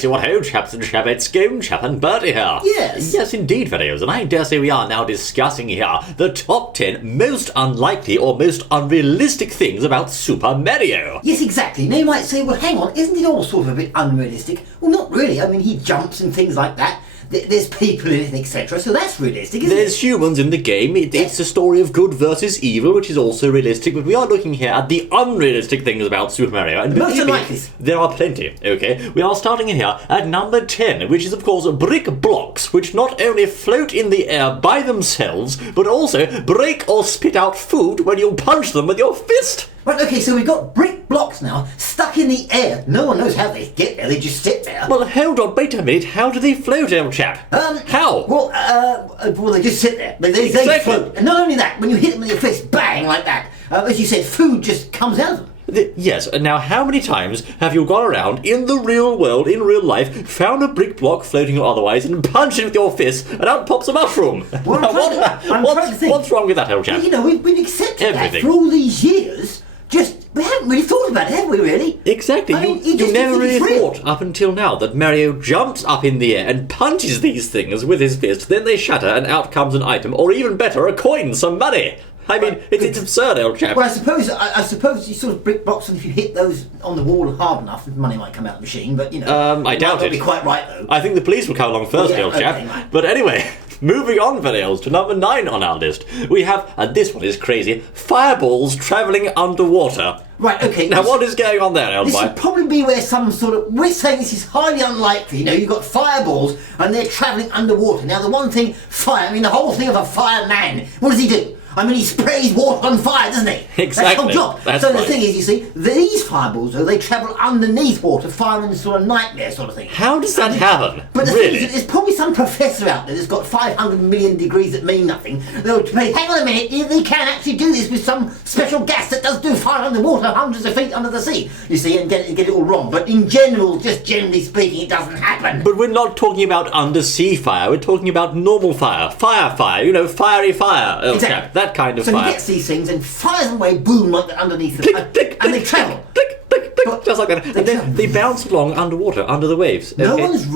see what ho, chaps and chapettes go, Chap and Bertie here. Yes. Yes, indeed, fellows, and I dare say we are now discussing here the top 10 most unlikely or most unrealistic things about Super Mario. Yes, exactly. Now you might say, well, hang on, isn't it all sort of a bit unrealistic? Well, not really. I mean, he jumps and things like that. There's people in it, etc. So that's realistic, isn't it? There's humans in the game. It's a story of good versus evil, which is also realistic. But we are looking here at the unrealistic things about Super Mario. And most unlikely. There are plenty, okay? We are starting in here at number 10, which is, of course, brick blocks, which not only float in the air by themselves, but also break or spit out food when you punch them with your fist. Right, okay, so we've got brick blocks now, stuck in the air. No one knows how they get there, they just sit there. Well, hold on, wait a minute. How do they float, old chap? How? Well, they just sit there. They Exactly. float. And not only that, when you hit them with your fist, bang, like that, as you said, food just comes out of them. Yes, and now how many times have you gone around in the real world, in real life, found a brick block floating or otherwise, and punched it with your fist, and out pops a mushroom? Well, I'm trying to think. What's wrong with that, old chap? Well, you know, we've accepted Everything. that for all these years. Just, we haven't really thought about it, have we, really? Exactly. I mean, you never really thought up until now that Mario jumps up in the air and punches these things with his fist, then they shatter and out comes an item, or even better, a coin, some money. I mean, it's absurd, old chap. Well, I suppose you sort of brick blocks, and if you hit those on the wall hard enough, the money might come out of the machine, but, you know... I doubt it. Might not be quite right, though. I think the police will come along first, old chap. Okay, right. But anyway... Moving on, Vanells, to number 9 on our list. We have, and this one is crazy, fireballs travelling underwater. Right, okay. Now, what is going on there, This Elby? would probably be where some sort of... We're saying this is highly unlikely. You know, you've got fireballs and they're travelling underwater. Now, the one thing, the whole thing of a fireman, what does he do? I mean, he sprays water on fire, doesn't he? Exactly. That's his whole job. That's so right. the thing is, you see, these fireballs, though, they travel underneath water, firemen sort of nightmare sort of thing. How does that happen? But the Really? thing is, there's probably some professor out there that's got 500 million degrees that mean nothing. They'll say, hang on a minute, they can actually do this with some special gas that does do fire underwater, hundreds of feet under the sea. You see, and get it all wrong. But in general, just generally speaking, it doesn't happen. But we're not talking about undersea fire, we're talking about normal fire. Fire, you know, fiery fire. Elby. Exactly. That kind of so fire. he gets these things and fires them away, boom, like underneath them. Click, click, and they click, travel. click, click, click, just like that. And then they bounce along underwater, under the waves. No okay? one's...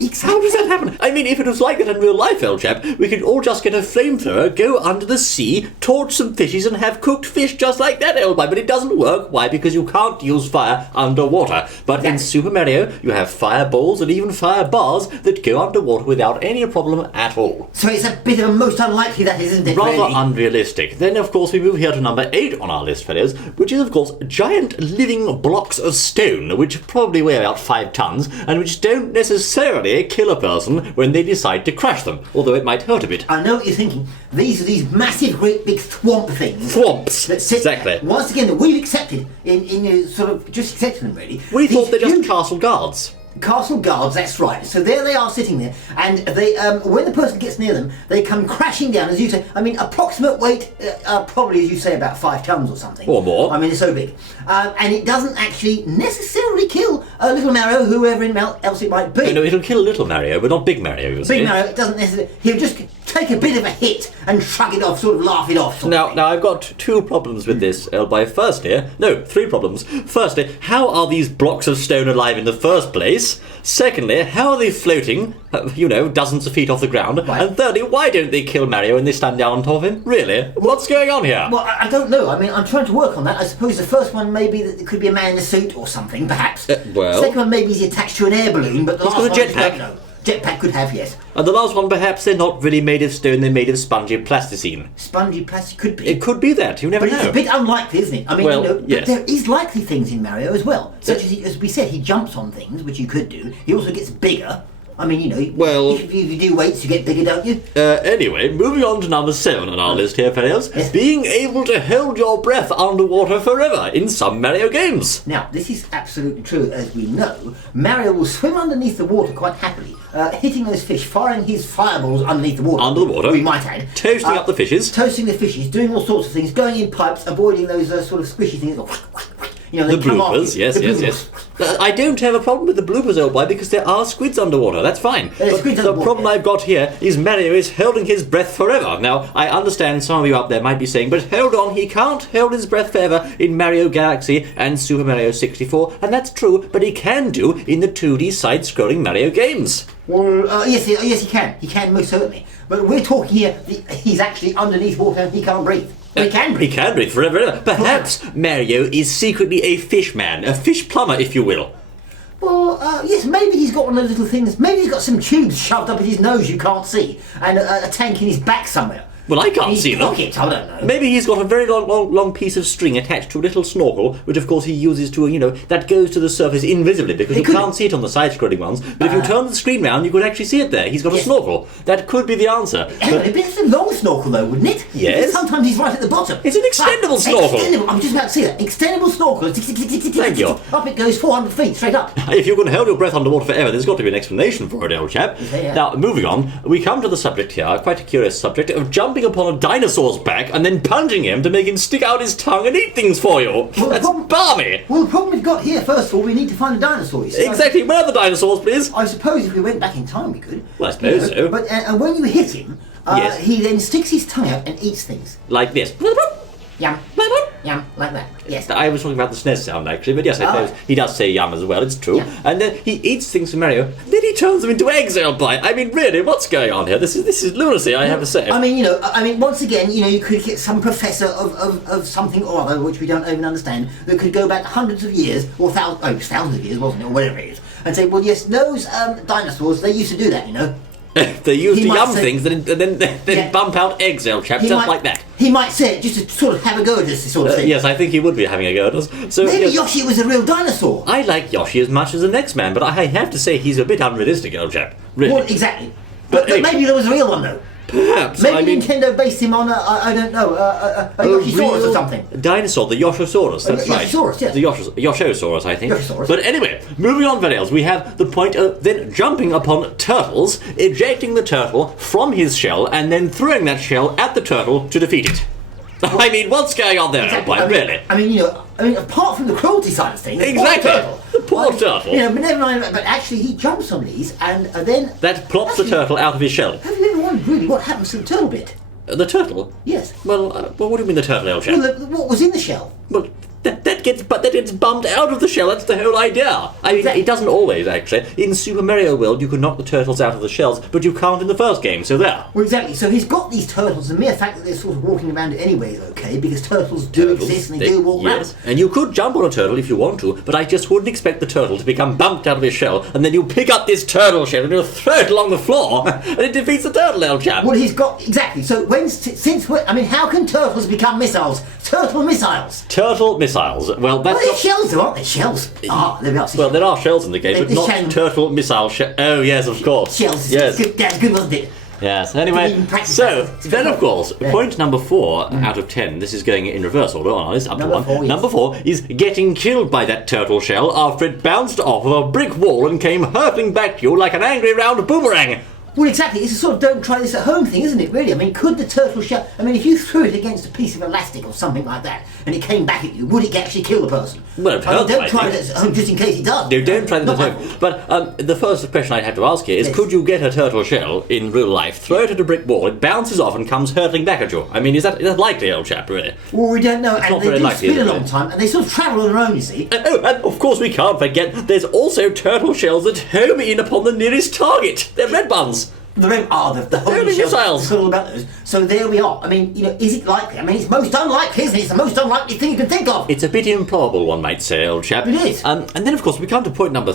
Exactly. How does that happen? I mean, if it was like that in real life, old chap, we could all just get a flamethrower, go under the sea, torch some fishes and have cooked fish just like that, old boy. But it doesn't work. Why? Because you can't use fire underwater. But in Super Mario, you have fireballs and even fire bars that go underwater without any problem at all. So it's a bit of a most unlikely, that isn't it, Rather really? unrealistic. Then, of course, we move here to number 8 on our list, fellows, which is, of course, giant living blocks of stone, which probably weigh about 5 tons, and which don't necessarily kill a person when they decide to crash them, although it might hurt a bit. I know what you're thinking. These are these massive, great big thwomp things. Thwomps. That sit Exactly. there. Once again, that we've accepted in sort of just accepted them, really. We These thought they're just huge castle guards. castle guards, that's right. So there they are sitting there, and they, when the person gets near them, they come crashing down, as you say. I mean, approximate weight, probably, as you say, about 5 tons or something. Or more. I mean, it's so big. And it doesn't actually necessarily kill little Mario, whoever else it might be. No, it'll kill little Mario, but not big Mario, you see. Big Mario, it doesn't necessarily... He'll just take a bit of a hit and shrug it off, sort of laugh it off. Now, I've got 2 problems with this, Elby. Firstly, 3 problems. Firstly, how are these blocks of stone alive in the first place? Secondly, how are they floating, dozens of feet off the ground? Right. And thirdly, why don't they kill Mario when they stand down on top of him? Really? What's going on here? Well, I don't know. I mean, I'm trying to work on that. I suppose the first one may be that it could be a man in a suit or something, perhaps. well... Second one maybe he's attached to an air balloon, but the He's last got a one, I jetpack. don't know. Jetpack could have, yes. And the last one, perhaps they're not really made of stone, they're made of spongy plasticine. Spongy plastic could be. It could be that, you never But know. it's a bit unlikely, isn't it? I mean, Well, yes. but there is likely things in Mario as well. Such as we said, he jumps on things, which you could do. He also gets bigger. I mean, Well- if you do weights, you get bigger, don't you? Anyway, moving on to number 7 on our list here, fellows. Yes. Being able to hold your breath underwater forever in some Mario games. Now, this is absolutely true. As we know, Mario will swim underneath the water quite happily, hitting those fish, firing his fireballs underneath the water. Under the water. We might add. Toasting up the fishes. Toasting the fishes, doing all sorts of things, going in pipes, avoiding those sort of squishy things. You know, they The come off bloopers, you. yes, The yes, bloopers. yes. I don't have a problem with the bloopers, old boy, because there are squids underwater. That's fine. But squids the underwater, problem yeah. I've got here is Mario is holding his breath forever. Now, I understand some of you out there might be saying, but hold on, he can't hold his breath forever in Mario Galaxy and Super Mario 64, and that's true, but he can do in the 2D side-scrolling Mario games. Well, yes, he can. He can most certainly. But we're talking here. He's actually underneath water and he can't breathe. Well, he can breathe. He can breathe forever. Perhaps Mario is secretly a fish man, a fish plumber, if you will. Well, yes, maybe he's got one of those little things. Maybe he's got some tubes shoved up in his nose you can't see, and a tank in his back somewhere. Well, I can't His see them. pockets, I don't know. Maybe he's got a very long piece of string attached to a little snorkel, which of course he uses to, that goes to the surface invisibly because you can't see it on the side-scrolling ones. But if you turn the screen round, you could actually see it there. He's got a snorkel. That could be the answer. It'd be a long snorkel though, wouldn't it? Yes. Because sometimes he's right at the bottom. It's an extendable snorkel. Extendable. I'm just about to see that. Extendable snorkel. Thank you. Up it goes 400 feet straight up. If you're going to hold your breath underwater forever, there's got to be an explanation for it, old chap. Yeah. Now, moving on, we come to the subject here, quite a curious subject, of jumping upon a dinosaur's back and then punching him to make him stick out his tongue and eat things for you. Well, That's balmy. Well, the problem we've got here, first of all, we need to find a dinosaur. You see. Exactly. Where are the dinosaurs, please? I suppose if we went back in time, we could. Well, I suppose so. But and when you hit him, Yes. he then sticks his tongue out and eats things. Like this. Yum, yum, like that. Yes. I was talking about the SNES sound, actually, but yes, I suppose he does say yum as well, it's true. Yeah. And then he eats things from Mario, then he turns them into eggs, old boy. I mean, really, what's going on here? This is lunacy, I have to say. I mean, once again, you could get some professor of something or other, which we don't even understand, that could go back hundreds of years, or thousands of years, wasn't it, or whatever it is, and say, well, yes, those dinosaurs, they used to do that, They used He to might yum say- things and then Yeah. bump out eggs, old chap, He just might- like that. He might say it just to sort of have a go at this sort of thing. Yes, I think he would be having a go at us. So, Maybe yes, Yoshi was a real dinosaur. I like Yoshi as much as the next man, but I have to say he's a bit unrealistic, old chap. Really. Well, exactly. But anyway. maybe there was a real one, though. Perhaps. Maybe I mean, Nintendo based him on I don't know, a Yoshisaurus or something. Dinosaur, the Yoshosaurus, that's right. Yoshosaurus, yes. The Yoshosaurus, I think. Yoshosaurus. But anyway, moving on, Vanels, we have the point of then jumping upon turtles, ejecting the turtle from his shell, and then throwing that shell at the turtle to defeat it. I mean, what's going on there, Exactly. old boy, really? I mean, apart from the cruelty side of things, Exactly. the Poor turtle. But never mind. But actually, he jumps on these, and then That plops the turtle out of his shell. Have you ever wondered really what happens to the turtle bit? The turtle? Yes. Well, what do you mean the turtle, old chap? Well, what was in the shell? Well, that gets bumped out of the shell. That's the whole idea. I mean, Exactly. it doesn't always actually. In Super Mario World, you can knock the turtles out of the shells, but you can't in the first game. So there. Well, exactly. So he's got these turtles. The mere fact that they're sort of walking around it anyway is okay, because turtles do exist and they do walk around. Yes, and you could jump on a turtle if you want to, but I just wouldn't expect the turtle to become bumped out of his shell, and then you pick up this turtle shell and you throw it along the floor, and it defeats the turtle, old chap. Well, he's got exactly. So how can turtles become missiles? Turtle missiles. Turtle missiles. Well, that's Well, they're not... shells, though, aren't they? Shells. There we are. Well, there are shells in the game, but The not shell- turtle missile shell. Oh, yes, of course. Shells. Yes. That's good, wasn't it? Yes, anyway, Didn't practice so, that. then of course, Yeah. point number 4 out of 10, this is going in reverse order on this, up to Number 1. 4, yes. Number 4 is getting killed by that turtle shell after it bounced off of a brick wall and came hurtling back to you like an angry round boomerang. Well, exactly. It's a sort of don't try this at home thing, isn't it, really? I mean, could the turtle shell... I mean, if you threw it against a piece of elastic or something like that, and it came back at you, would it actually kill the person? Well, it I mean, hurt, don't I try think. it at home just in case he does. No, don't try that Not at my home. fault. But the first question I'd have to ask here is, Yes. could you get a turtle shell in real life, throw it at a brick wall, it bounces off and comes hurtling back at you? I mean, is that likely, old chap, really? Well, we don't know. not And they very do likely, spin a is it, long really? time, and they sort of travel on their own, you see. And of course we can't forget, there's also turtle shells that home in upon the nearest target. They're red buns. The Only holy shells. missiles. It's all about those. So there we are. I mean, is it likely? I mean, it's most unlikely, isn't it? It's the most unlikely thing you can think of. It's a bit improbable, one might say, old chap. It is. And then, of course, we come to point number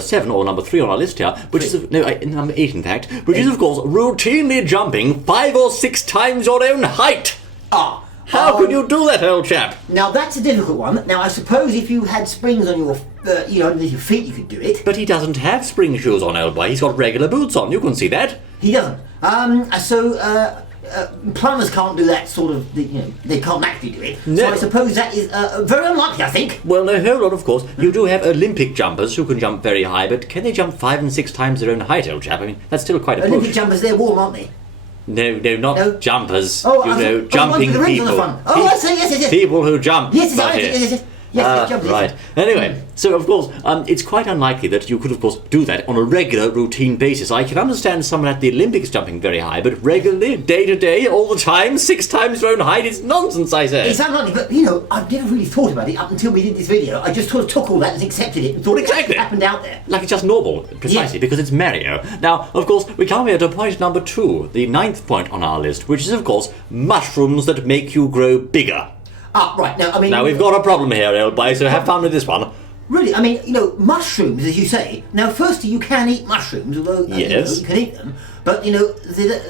7 or number 3 on our list here, which is number 8, in fact, which is, of course, routinely jumping 5 or 6 times your own height. How could you do that, old chap? Now that's a difficult one. Now I suppose if you had springs on your, underneath your feet, you could do it. But he doesn't have spring shoes on, old boy. He's got regular boots on. You can see that. He doesn't. Plumbers can't do that sort of. They can't actually do it. No. So I suppose that is very unlikely. I think. Well, no, hold on, of course. You do have Olympic jumpers who can jump very high, but can they jump 5 and 6 times their own height, old chap? I mean, that's still quite a Olympic push. jumpers, they're warm, aren't they? No, not No? jumpers. Oh, you I know, thought- jumping the ones with the rings on the people. front. Oh, I see. Yes. People who jump. Yes, right yes, here. yes. Yes, Chaps. Right. Anyway, so of course, it's quite unlikely that you could, of course, do that on a regular, routine basis. I can understand someone at the Olympics jumping very high, but regularly, day to day, all the time, 6 times your own height, it's nonsense, I say. It's unlikely, but you know, I've never really thought about it up until we did this video. I just sort of took all that and accepted it and thought Exactly. it happened out there. Like it's just normal, precisely, because it's Mario. Now, of course, we come here to point number 2, the 9th point on our list, which is, of course, mushrooms that make you grow bigger. Ah, right, now, I mean... Now, we've got a problem here, old boy, so have fun with this one. Really, I mean, you know, mushrooms, as you say. Now, firstly, you can eat mushrooms, although Yes. you can eat them. But, you know,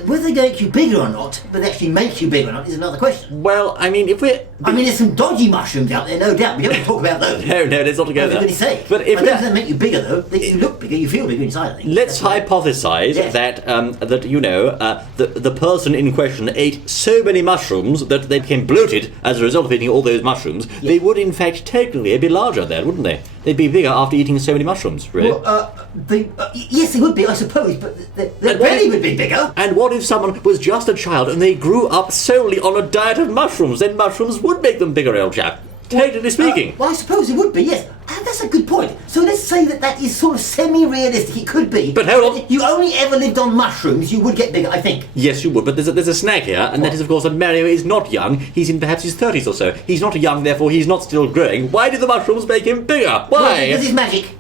whether they make you bigger or not, but they actually make you bigger or not, is another question. Well, I mean, if we're... I mean, there's some dodgy mushrooms out there, no doubt. We don't want to talk about those. No, let's not go For there. goodness sake. But if I don't think they make you bigger, though. You look bigger, you feel bigger inside, I think. let's hypothesize Yes. that you know, the person in question ate so many mushrooms that they became bloated as a result of eating all those mushrooms. Yes. They would, in fact, technically be larger then, wouldn't they? They'd be bigger after eating so many mushrooms, really. Well, yes, they would be, I suppose, but their belly would be bigger. And what if someone was just a child and they grew up solely on a diet of mushrooms? Then mushrooms would make them bigger, old chap. Technically speaking. Well, I suppose it would be, yes. That's a good point. So let's say that is sort of semi-realistic. It could be. But hold on. If you only ever lived on mushrooms, you would get bigger, I think. Yes, you would, but there's a snag here, and that is, of course, that Mario is not young. He's in perhaps his 30s or so. He's not young, therefore he's not still growing. Why did the mushrooms make him bigger? Why? Well, this is magic.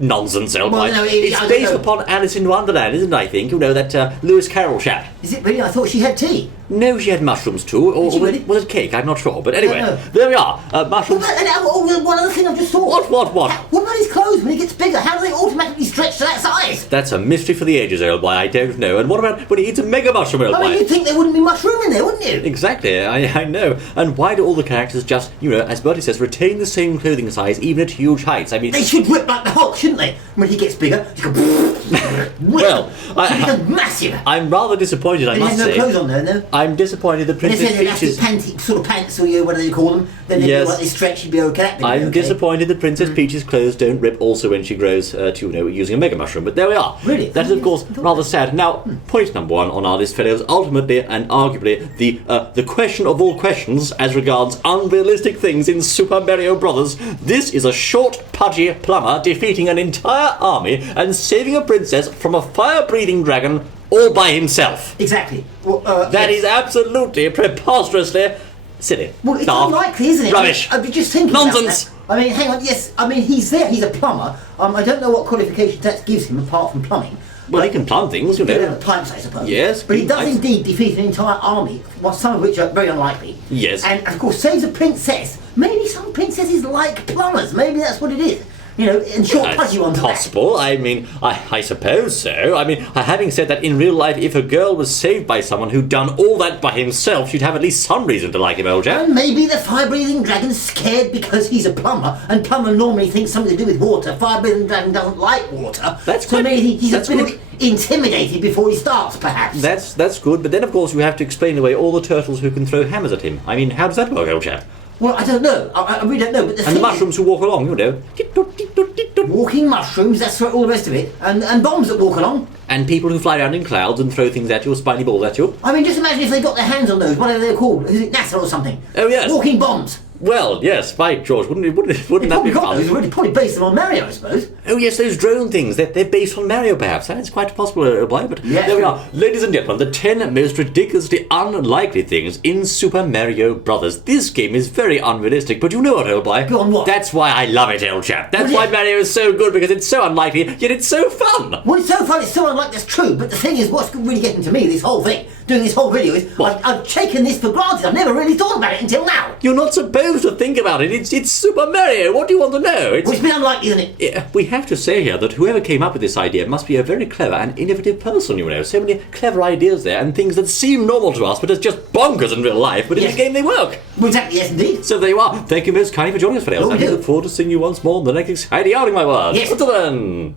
Nonsense, old Well, boy. no, It's I don't based know. upon Alice in Wonderland, isn't it, I think? You know, that Lewis Carroll chap. Is it really? I thought she had tea. No, she had mushrooms too, or Did she really? was it cake? I'm not sure. But anyway, No. there we are. What Mushrooms. about, one other thing I've just thought. What? What about his clothes when he gets bigger? How do they automatically stretch to that size? That's a mystery for the ages, old boy. I don't know. And what about when he eats a mega mushroom, old I boy? mean, you'd think there wouldn't be mushroom in there, wouldn't you? Exactly, I know. And why do all the characters just, you know, as Bertie says, retain the same clothing size even at huge heights? I mean, They should whip like the Hulk, shouldn't they? When he gets bigger, he goes whip. Well, He becomes massive. I'm rather disappointed, I And he must has no say. clothes on there, no? I'm disappointed that They Princess say elastic Peach's... sort of pants, or whatever they call them. Then they Yes. do like they stretch, you'd be okay. That'd be I'm okay. disappointed that Princess Peach's clothes don't rip also when she grows to, you know, using a mega mushroom. But there we are. Really? That is, of course, rather sad. Now, point number 1 on our list, fellows, ultimately and arguably the question of all questions as regards unrealistic things in Super Mario Brothers. This is a short, pudgy plumber defeating an entire army and saving a princess from a fire-breathing dragon all by himself. Exactly. Well, That yes. is absolutely preposterously silly. Well, it's Daft. unlikely, isn't it? Rubbish. I'd be just thinking Nonsense. about that. I mean, hang on, yes, I mean, he's there, he's a plumber. I don't know what qualifications that gives him apart from plumbing. Well, he can plumb things, you Get know. out of pipes, I suppose. Yes, But he does pipes. indeed defeat an entire army, well, some of which are very unlikely. Yes. And, of course, saves a princess. Maybe some princesses like plumbers. Maybe that's what it is. You know, and short, That's pudgy ones. are that. possible. I mean, I suppose so. I mean, having said that, in real life, if a girl was saved by someone who'd done all that by himself, she'd have at least some reason to like him, old chap. And maybe the fire-breathing dragon's scared because he's a plumber, and plumber normally thinks something to do with water. Fire-breathing dragon doesn't like water. That's so good. maybe he's That's a bit good. of intimidated before he starts, perhaps. That's good, but then, of course, you have to explain away all the turtles who can throw hammers at him. I mean, how does that work, old chap? Well, I don't know. I really don't know. But the And the thing mushrooms who walk along, you know. is, walking mushrooms, that's right, all the rest of it. And bombs that walk along. And people who fly around in clouds and throw things at you, or spiny balls at you. I mean, just imagine if they got their hands on those. What are they called? Is it NASA or something? Oh, yes. Walking bombs. Well, yes, by George, wouldn't that be Probably got fun? those. We'd probably base them on Mario, I suppose. Oh yes, those drone things. They're based on Mario, perhaps. That's quite possible, boy. But Yes. there we are, ladies and gentlemen. The 10 most ridiculously unlikely things in Super Mario Brothers. This game is very unrealistic, but you know what, old boy? Go on, what? That's why I love it, old chap. That's Well, why yeah. Mario is so good, because it's so unlikely, yet it's so fun. Well, it's so fun, it's so unlike that's true, but the thing is, what's really getting to me, this whole thing, doing this whole video, is What? I've taken this for granted. I've never really thought about it until now. You're not supposed to think about it. It's Super Mario. What do you want to know? Well, it's been unlikely, isn't it? Yeah, we have to say here that whoever came up with this idea must be a very clever and innovative person, you know. So many clever ideas there and things that seem normal to us but are just bonkers in real life, but in Yes. the game they work. Well, exactly, yes, indeed. So there you are. Thank you most kindly for joining us, fellows. Oh, And we yeah. look forward to seeing you once more in the next exciting outing, my word. Yes. Until then.